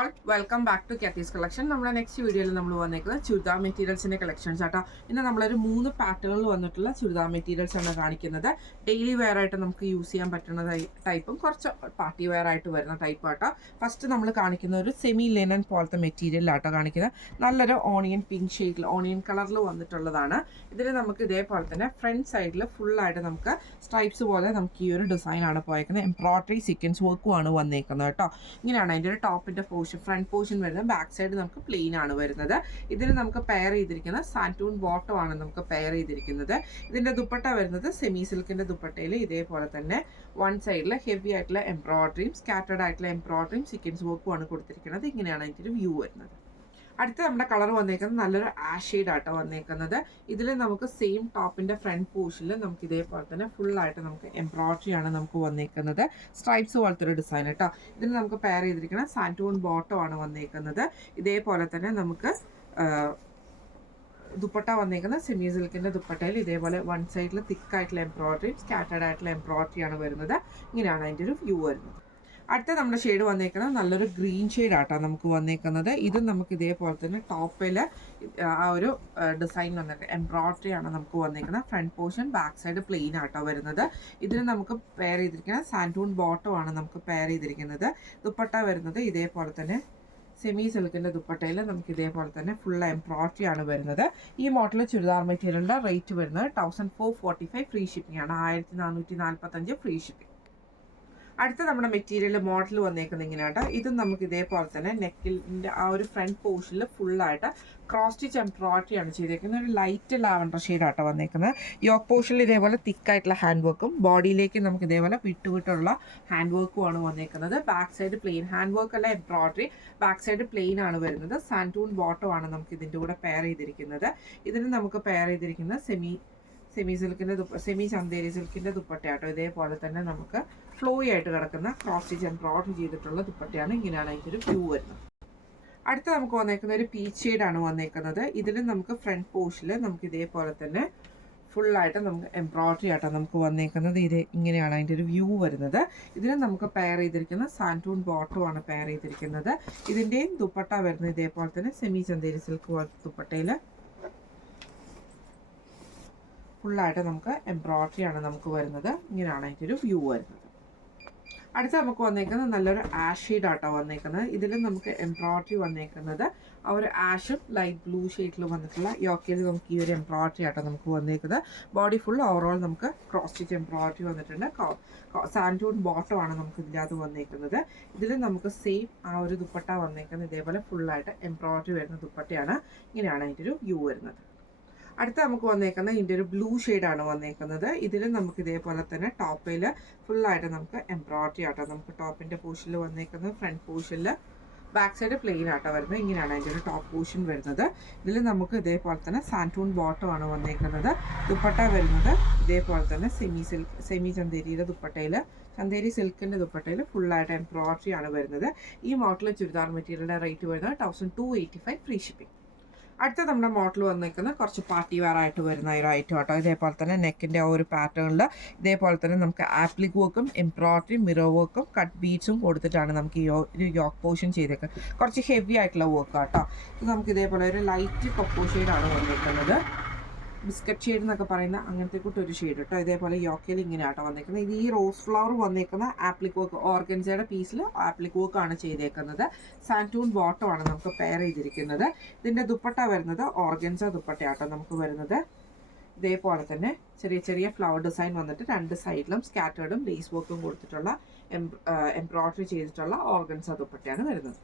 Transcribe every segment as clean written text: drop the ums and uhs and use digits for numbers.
All welcome back to Kathy's collection. നമ്മുടെ next വീഡിയോയിൽ നമ്മൾ വന്നേക്കുന്നത് ചുരിദാർ മെറ്റീരിയൽസിൻ്റെ കളക്ഷൻസ് ആട്ടോ. ഇന്ന് നമ്മളൊരു 3 പാറ്റേണിൽ വന്നിട്ടുള്ള ചുരിദാർ മെറ്റീരിയൽസ് ആണ് കാണിക്കുന്നത്. ഡെയിലി വെയർ ആയിട്ട് നമുക്ക് യൂസ് ചെയ്യാൻ പറ്റുന്ന ടൈപ്പും കുറച്ച് പാർട്ടി വെയർ ആയിട്ട് വരുന്ന ടൈപ്പ് ആട്ടോ. ഫസ്റ്റ് നമ്മൾ കാണിക്കുന്ന ഒരു സെമി ലിനൻ പോലത്തെ മെറ്റീരിയലാട്ടോ കാണിക്കുന്നത്. നല്ലൊരു ഓണിയൻ പിങ്ക് ഷെയ്ഡിൽ ഓണിയൻ കളറിൽ വന്നിട്ടുള്ളതാണ്. ഇതിൽ നമുക്ക് ഇതേപോലെ തന്നെ ഫ്രണ്ട് സൈഡിൽ ഫുള്ളായിട്ട് നമുക്ക് സ്ട്രൈപ്സ് പോലെ നമുക്ക് ഈ ഒരു ഡിസൈനാണ് പോയേക്കുന്നത്. എംബ്രോയിഡറി സീക്വൻസ് വർക്കുമാണ് വന്നേക്കുന്നത് കേട്ടോ. ഇങ്ങനെയാണ് അതിൻ്റെ ഒരു ടോപ്പിൻ്റെ ഫ്രണ്ട് പോർഷൻ വരുന്നത്. ബാക്ക് സൈഡ് നമുക്ക് പ്ലെയിൻ ആണ് വരുന്നത്. ഇതിന് നമുക്ക് പെയർ ചെയ്തിരിക്കുന്ന സാൻറ്റൂൺ ബോട്ടം ആണ് നമുക്ക് പെയർ ചെയ്തിരിക്കുന്നത്. ഇതിൻ്റെ ദുപ്പട്ട വരുന്നത് സെമി സിൽക്കിൻ്റെ ദുപ്പട്ടയിൽ ഇതേപോലെ തന്നെ വൺ സൈഡിൽ ഹെവി ആയിട്ടുള്ള എംബ്രോയിഡറിയും സ്കാറ്റേഡ് ആയിട്ടുള്ള എംബ്രോയിഡറിയും സീക്വൻസ് വർക്കും ആണ് കൊടുത്തിരിക്കുന്നത്. ഇങ്ങനെയാണ് അതിൻ്റെ വ്യൂ വരുന്നത്. അടുത്ത നമ്മുടെ കളർ വന്നേക്കുന്നത് നല്ലൊരു ആഷ് ഷെയ്ഡ് ആട്ടോ വന്നേക്കുന്നത്. ഇതിൽ നമുക്ക് സെയിം ടോപ്പിൻ്റെ ഫ്രണ്ട് പോർഷനിൽ നമുക്ക് ഇതേപോലെ തന്നെ ഫുള്ളായിട്ട് നമുക്ക് എംബ്രോയിഡറി ആണ് നമുക്ക് വന്നേക്കുന്നത്. സ്ട്രൈപ്സ് പോലത്തെ ഒരു ഡിസൈൻ കേട്ടോ. ഇതിന് നമുക്ക് പെയർ ചെയ്തിരിക്കുന്ന സാൻറ്റൂൺ ബോട്ടം ആണ് വന്നേക്കുന്നത്. ഇതേപോലെ തന്നെ നമുക്ക് ദുപ്പട്ട വന്നേക്കുന്നത് സെമി സിൽക്കിൻ്റെ ദുപ്പട്ടയിൽ ഇതേപോലെ വൺ സൈഡിൽ തിക്കായിട്ടുള്ള എംബ്രോയിഡറിയും സ്കാറ്റേഡ് ആയിട്ടുള്ള എംബ്രോയിഡറി ആണ് വരുന്നത്. ഇങ്ങനെയാണ് അതിൻ്റെ ഒരു വ്യൂ വരുന്നത്. അടുത്ത നമ്മുടെ ഷെയ്ഡ് വന്നേക്കുന്നത് നല്ലൊരു ഗ്രീൻ ഷെയ്ഡ് ആട്ടോ നമുക്ക് വന്നേക്കുന്നത്. ഇതും നമുക്ക് ഇതേപോലെ തന്നെ ടോപ്പിൽ ആ ഒരു ഡിസൈൻ വന്നിട്ട് എംബ്രോയിഡറി ആണ് നമുക്ക് വന്നേക്കുന്നത്. Front portion back side plain ആട്ടോ വരുന്നത്. ഇതിന് നമുക്ക് പെയർ ചെയ്തിരിക്കുന്നത് സാൻറ്റൂൺ ബോട്ടം ആണ് നമുക്ക് പെയർ ചെയ്തിരിക്കുന്നത്. ദുപ്പട്ട വരുന്നത് ഇതേപോലെ തന്നെ സെമി സിൽക്കിൻ്റെ ദുപ്പട്ടയിൽ നമുക്ക് ഇതേപോലെ തന്നെ ഫുൾ എംബ്രോയിഡറി ആണ് വരുന്നത്. ഈ മോഡൽ ചുരിദാർ മെറ്റീരിയലിൻ്റെ റേറ്റ് വരുന്നത് 1445 ഫ്രീ ഷിപ്പിംഗ് ആണ്. 1445 ഫ്രീ ഷിപ്പിംഗ്. അടുത്ത നമ്മുടെ മെറ്റീരിയൽ മോഡൽ വന്നേക്കുന്നത് ഇങ്ങനെയാട്ടോ. ഇതും നമുക്ക് ഇതേപോലെ തന്നെ നെക്കിൻ്റെ ആ ഒരു ഫ്രണ്ട് പോർഷനിൽ ഫുള്ളായിട്ട് ക്രോസ് സ്റ്റിച്ച് എംബ്രോയിഡറി ആണ് ചെയ്തേക്കുന്നത്. ഒരു ലൈറ്റ് ലാവൻഡർ ഷെയ്ഡാട്ടോ വന്നേക്കുന്നത്. യോക്ക് പോർഷനിൽ ഇതേപോലെ തിക്കായിട്ടുള്ള ഹാൻഡ് വർക്കും ബോഡിയിലേക്ക് നമുക്ക് ഇതേപോലെ വിട്ടുള്ള ഹാൻഡ് വർക്കും ആണ് വന്നേക്കുന്നത്. Back side plain hand work അല്ല എംബ്രോയിഡറി. ബാക്ക് സൈഡ് പ്ലെയിൻ ആണ് വരുന്നത്. സാൻറ്റൂൺ ബോട്ടം ആണ് നമുക്ക് ഇതിൻ്റെ കൂടെ പെയർ ചെയ്തിരിക്കുന്നത്. ഇതിന് നമുക്ക് പെയർ ചെയ്തിരിക്കുന്നത് സെമി സിൽക്കിൻ്റെ സെമി ചന്തേരി സിൽക്കിൻ്റെ ദുപ്പട്ടയാട്ടോ. ഇതേപോലെ തന്നെ നമുക്ക് ഫ്ലോയി ആയിട്ട് കിടക്കുന്ന ക്രോസ് സ്റ്റിച്ച് എംബ്രോയിഡറി ചെയ്തിട്ടുള്ള ദുപ്പട്ടയാണ്. ഇങ്ങനെയാണ് അതിൻ്റെ ഒരു വ്യൂ വരുന്നത്. അടുത്ത നമുക്ക് വന്നേക്കുന്ന ഒരു പീച്ച് ഷെയ്ഡാണ് വന്നേക്കുന്നത്. ഇതിൽ നമുക്ക് ഫ്രണ്ട് പോർഷനിൽ നമുക്ക് ഇതേപോലെ തന്നെ ഫുള്ളായിട്ട് നമുക്ക് എംബ്രോയിഡറി ആട്ടോ നമുക്ക് വന്നേക്കുന്നത്. ഇങ്ങനെയാണ് അതിൻ്റെ ഒരു വ്യൂ വരുന്നത്. ഇതിന് നമുക്ക് പെയർ ചെയ്തിരിക്കുന്ന സാൻറ്റൂൺ ബോട്ടം ആണ് പെയർ ചെയ്തിരിക്കുന്നത്. ഇതിൻ്റെയും ദുപ്പട്ട വരുന്നത് ഇതേപോലെ തന്നെ സെമി ചന്തേരി സിൽക്ക് പോലത്തെ ദുപ്പട്ടയിൽ ഫുള്ളായിട്ട് നമുക്ക് എംബ്രോയിഡറി ആണ് നമുക്ക് വരുന്നത്. ഇങ്ങനെയാണ് അതിൻ്റെ ഒരു വ്യൂ വരുന്നത്. അടുത്ത നമുക്ക് വന്നേക്കുന്നത് നല്ലൊരു ആഷ് ഷെയ്ഡ് ആട്ടോ വന്നേക്കുന്നത്. ഇതിൽ നമുക്ക് എംബ്രോയിഡറി വന്നേക്കുന്നത് ആ ഒരു ആഷും ലൈറ്റ് ബ്ലൂ ഷെയ്ഡിൽ വന്നിട്ടുള്ള യോക്കയിൽ നമുക്ക് ഈ ഒരു എംബ്രോയിഡറി ആട്ടോ നമുക്ക് വന്നേക്കുന്നത്. ബോഡി ഫുൾ ഓവറോൾ നമുക്ക് ക്രോസ് സ്റ്റിച്ച് എംബ്രോയിഡറി വന്നിട്ടുണ്ട്. സാൻറ്റൂൺ ബോട്ടം ആണ് നമുക്ക് ഇതിനകത്ത് വന്നേക്കുന്നത്. ഇതിൽ നമുക്ക് സെയിം ആ ഒരു ദുപ്പട്ട വന്നേക്കുന്നത് ഇതേപോലെ ഫുള്ളായിട്ട് എംബ്രോയിഡറി വരുന്ന ദുപ്പട്ടയാണ്. ഇങ്ങനെയാണ് അതിൻ്റെ ഒരു വ്യൂ വരുന്നത്. അടുത്ത നമുക്ക് വന്നേക്കുന്നത് ഇതിൻ്റെ ഒരു ബ്ലൂ ഷെയ്ഡാണ് വന്നേക്കുന്നത്. ഇതിൽ നമുക്ക് ഇതേപോലെ തന്നെ ടോപ്പിൽ ഫുള്ളായിട്ട് നമുക്ക് എംബ്രോയിഡറി ആട്ടോ നമുക്ക് ടോപ്പിൻ്റെ പോർഷനിൽ വന്നേക്കുന്നത്. ഫ്രണ്ട് പോർഷനിൽ ബാക്ക് സൈഡ് പ്ലെയിൻ ആട്ടോ വരുന്നത്. ഇങ്ങനെയാണ് അതിൻ്റെ ഒരു ടോപ്പ് പോർഷൻ വരുന്നത്. ഇതിൽ നമുക്ക് ഇതേപോലെ തന്നെ സാൻറ്റൂൺ ബോട്ടം ആണ് വന്നേക്കുന്നത്. ദുപ്പട്ട വരുന്നത് ഇതേപോലെ തന്നെ സെമി ചന്തേരിയുടെ ദുപ്പട്ടയിൽ ചന്തേരി സിൽക്കിൻ്റെ ദുപ്പട്ടയിൽ ഫുള്ളായിട്ട് എംബ്രോയിഡറി ആണ് വരുന്നത്. ഈ മോഡൽ ചുരിദാർ മെറ്റീരിയലിൻ്റെ റേറ്റ് വരുന്നത് 1285 ഫ്രീ ഷിപ്പിംഗ്. അടുത്ത നമ്മുടെ മോഡൽ വന്നേക്കുന്നത് കുറച്ച് പാർട്ടി വെയർ ആയിട്ട് വരുന്ന ഒരു ഐറ്റം ആട്ടോ. ഇതേപോലെ തന്നെ നെക്കിൻ്റെ ആ ഒരു പാറ്റേണിൽ ഇതേപോലെ തന്നെ നമുക്ക് ആപ്ലിക് വർക്കും എംബ്രോയിഡറി മിറർ വർക്കും കട്ട് ബീഡ്സും കൊടുത്തിട്ടാണ് നമുക്ക് ഈ ഒരു യോക്ക് പോർഷൻ ചെയ്തേക്കുന്നത്. കുറച്ച് ഹെവി ആയിട്ടുള്ള വർക്ക് ആട്ടോ. ഇത് നമുക്ക് ഇതേപോലെ ഒരു ലൈറ്റ് കൊക്കോ ഷെയ്ഡാണ് വന്നിരിക്കുന്നത്. ബിസ്ക്കറ്റ് ഷെയ്ഡ് എന്നൊക്കെ പറയുന്ന അങ്ങനത്തെ കൂട്ടൊരു ഷെയ്ഡ് കേട്ടോ. ഇതേപോലെ യോക്കയിൽ ഇങ്ങനെ ആട്ടോ വന്നേക്കുന്നത്. ഇത് ഈ റോസ് ഫ്ലവർ വന്നേക്കുന്ന ആപ്ലിക് വർക്ക് ഓർഗൻസയുടെ പീസിൽ ആപ്ലിക് വർക്കാണ് ചെയ്തേക്കുന്നത്. സാൻറ്റൂൺ ബോട്ടം ആണ് നമുക്ക് പെയർ ചെയ്തിരിക്കുന്നത്. ഇതിൻ്റെ ദുപ്പട്ട വരുന്നത് ഓർഗൻസ ദുപ്പട്ടയാട്ടോ നമുക്ക് വരുന്നത്. ഇതേപോലെ തന്നെ ചെറിയ ചെറിയ ഫ്ലവർ ഡിസൈൻ വന്നിട്ട് രണ്ട് സൈഡിലും സ്കാറ്റേർഡും ലേസ് വർക്കും കൊടുത്തിട്ടുള്ള എംബ്രോയിഡറി ചെയ്തിട്ടുള്ള ഓർഗൻസ ദുപ്പട്ടയാണ് വരുന്നത്.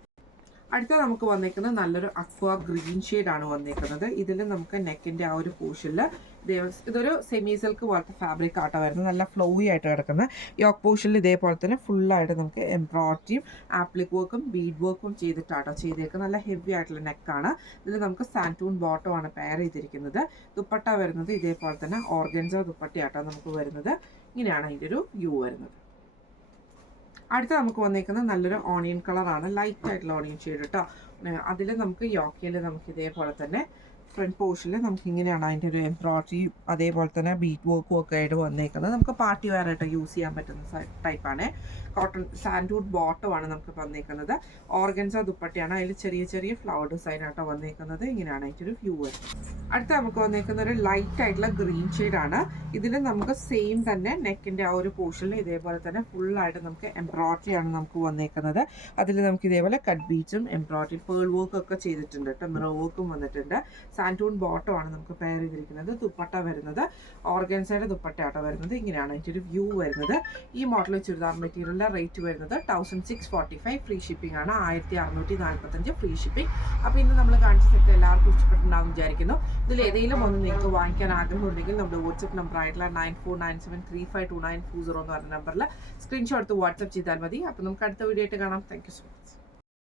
അടുത്ത നമുക്ക് വന്നേക്കുന്നത് നല്ലൊരു അക്വ ഗ്രീൻ ഷെയ്ഡാണ് വന്നേക്കുന്നത്. ഇതിൽ നമുക്ക് നെക്കിൻ്റെ ആ ഒരു പോർഷനിൽ ഇതൊരു സെമി സിൽക്ക് പോലത്തെ ഫാബ്രിക് ആട്ടോ വരുന്നത്. നല്ല ഫ്ലോയി ആയിട്ട് കിടക്കുന്ന യോക്ക് പോർഷനിൽ ഇതേപോലെ തന്നെ ഫുള്ളായിട്ട് നമുക്ക് എംബ്രോയിഡറിയും ആപ്ലിക് വർക്കും ബീഡ് വർക്കും ചെയ്തിട്ടാട്ടോ ചെയ്തേക്കുന്നത്. നല്ല ഹെവി ആയിട്ടുള്ള നെക്കാണ്. ഇതിൽ നമുക്ക് സാൻറ്റൂൺ ബോട്ടം ആണ് പെയർ ചെയ്തിരിക്കുന്നത്. ദുപ്പട്ട വരുന്നത് ഇതേപോലെ തന്നെ ഓർഗൻസ ദുപ്പട്ടയാട്ടോ നമുക്ക് വരുന്നത്. ഇങ്ങനെയാണ് അതിൻ്റെ ഒരു വ്യൂ വരുന്നത്. അടുത്ത നമുക്ക് വന്നേക്കുന്നത് നല്ലൊരു ഓണിയൻ കളറാണ്. ലൈറ്റ് ആയിട്ടുള്ള ഓണിയൻ ഷെയ്ഡ് കേട്ടോ. അതിൽ നമുക്ക് യോക്കയിൽ നമുക്ക് ഇതേപോലെ തന്നെ ഫ്രണ്ട് പോർഷനിൽ നമുക്ക് ഇങ്ങനെയാണ് അതിൻ്റെ ഒരു എംബ്രോയിഡറി അതേപോലെ തന്നെ ബീറ്റ് വർക്കും ഒക്കെ ആയിട്ട് വന്നേക്കുന്നത്. നമുക്ക് പാർട്ടി വെയർ ആയിട്ട് യൂസ് ചെയ്യാൻ പറ്റുന്ന ടൈപ്പാണ്. കോട്ടൺ സാൻഡ്വുഡ് ബോട്ടമാണ് നമുക്ക് വന്നേക്കുന്നത്. ഓർഗൻസ ദുപ്പട്ടയാണ്, അതിൽ ചെറിയ ചെറിയ ഫ്ലവർ ഡിസൈൻ ആയിട്ടോ വന്നേക്കുന്നത്. ഇങ്ങനെയാണ് അതിൻ്റെ ഒരു വ്യൂ വരുന്നത്. അടുത്ത നമുക്ക് വന്നേക്കുന്ന ഒരു ലൈറ്റ് ആയിട്ടുള്ള ഗ്രീൻ ഷെയ്ഡാണ്. ഇതിൽ നമുക്ക് സെയിം തന്നെ നെക്കിൻ്റെ ആ ഒരു പോർഷനിൽ ഇതേപോലെ തന്നെ ഫുള്ളായിട്ട് നമുക്ക് എംബ്രോയിഡറി ആണ് നമുക്ക് വന്നേക്കുന്നത്. അതിൽ നമുക്ക് ഇതേപോലെ കട്ട് ബീച്ചും എംബ്രോയിഡറി പേൾ വർക്ക് ഒക്കെ ചെയ്തിട്ടുണ്ട് കേട്ടോ, മിറർ വർക്കും വന്നിട്ടുണ്ട്. സാൻഡ്വുഡ് ബോട്ടമാണ് നമുക്ക് പെയർ ചെയ്തിരിക്കുന്നത്. ദുപ്പട്ട വരുന്നത് ഓർഗൻസയുടെ ദുപ്പട്ടയാട്ടോ വരുന്നത്. ഇങ്ങനെയാണ് അതിൻ്റെ ഒരു വ്യൂ വരുന്നത്. ഈ മോഡൽ ചുരിദാർ മെറ്റീരിയലിൻ്റെ റേറ്റ് വരുന്നത് 1645, ഫ്രീ ഷിപ്പിംഗ് ആണ്. 1645 ഫ്രീ ഷിപ്പിംഗ്. അപ്പോൾ ഇന്ന് നമ്മൾ കാണിച്ച സെറ്റ് എല്ലാവർക്കും ഇഷ്ടപ്പെട്ടുണ്ടാവും വിചാരിക്കുന്നു. ഇതിൽ ഏതെങ്കിലും ഒന്ന് നിങ്ങൾക്ക് വാങ്ങിക്കാൻ ആഗ്രഹമുണ്ടെങ്കിൽ നമ്മുടെ വാട്സപ്പ് നമ്പർ ആയിട്ടുള്ള 9497352940 എന്ന് പറഞ്ഞ നമ്പറിൽ സ്ക്രീൻഷോട്ട് എടുത്ത് വാട്സപ്പ് ചെയ്താൽ മതി. അപ്പോൾ നമുക്ക് അടുത്ത വീഡിയോ ആയിട്ട് കാണാം. Thank you so much.